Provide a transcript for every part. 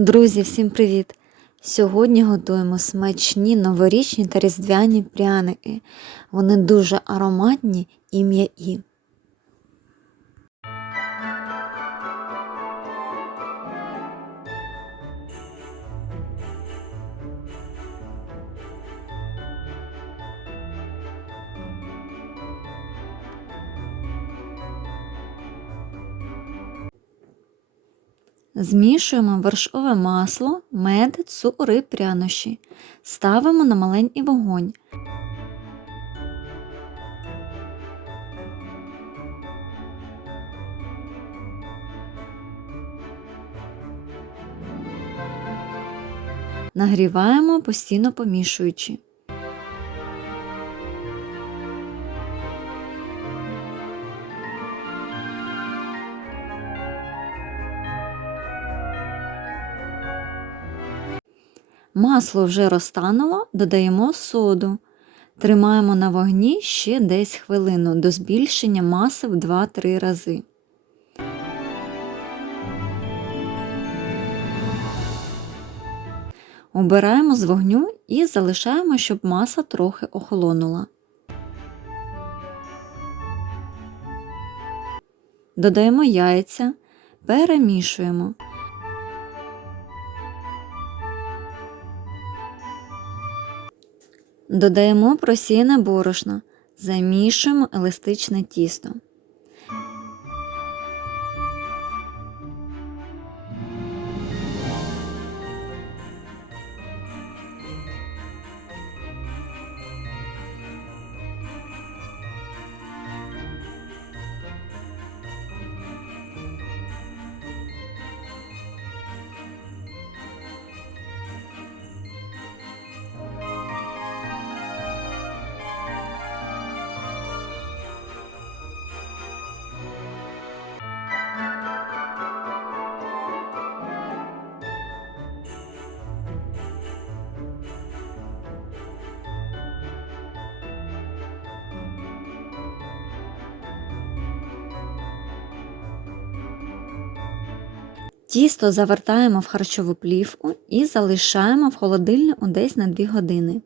Друзі, всім привіт! Сьогодні готуємо смачні новорічні та різдвяні пряники. Вони дуже ароматні і м'які. Змішуємо вершкове масло, мед, цукор прянощі. Ставимо на маленький вогонь. Нагріваємо постійно помішуючи. Масло вже розтануло, додаємо соду. Тримаємо на вогні ще десь хвилину до збільшення маси в 2-3 рази. Обираємо з вогню і залишаємо, щоб маса трохи охолонула. Додаємо яйця, перемішуємо. Додаємо просіяне борошно, замішуємо еластичне тісто. Тісто завертаємо в харчову плівку і залишаємо в холодильнику десь на 2 години.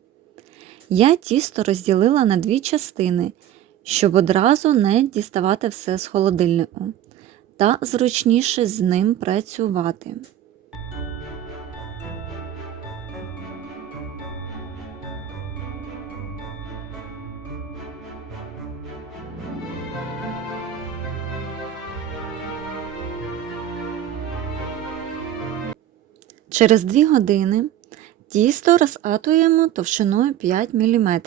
Я тісто розділила на дві частини, щоб одразу не діставати все з холодильнику та зручніше з ним працювати. Через 2 години тісто розкатуємо товщиною 5 мм.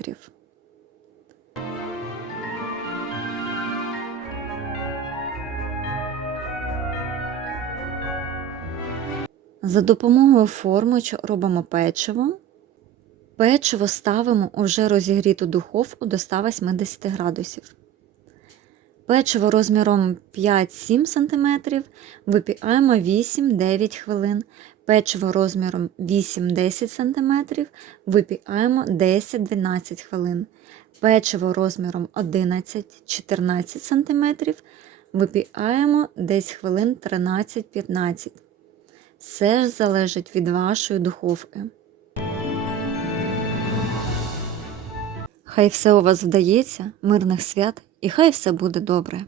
За допомогою формочок робимо печиво. Печиво ставимо у вже розігріту духовку до 180 градусів. Печиво розміром 5-7 см випікаємо 8-9 хвилин. Печиво розміром 8-10 см випікаємо 10-12 хвилин. Печиво розміром 11-14 см випікаємо десь хвилин 13-15. Все ж залежить від вашої духовки. Хай все у вас вдається, мирних свят і хай все буде добре.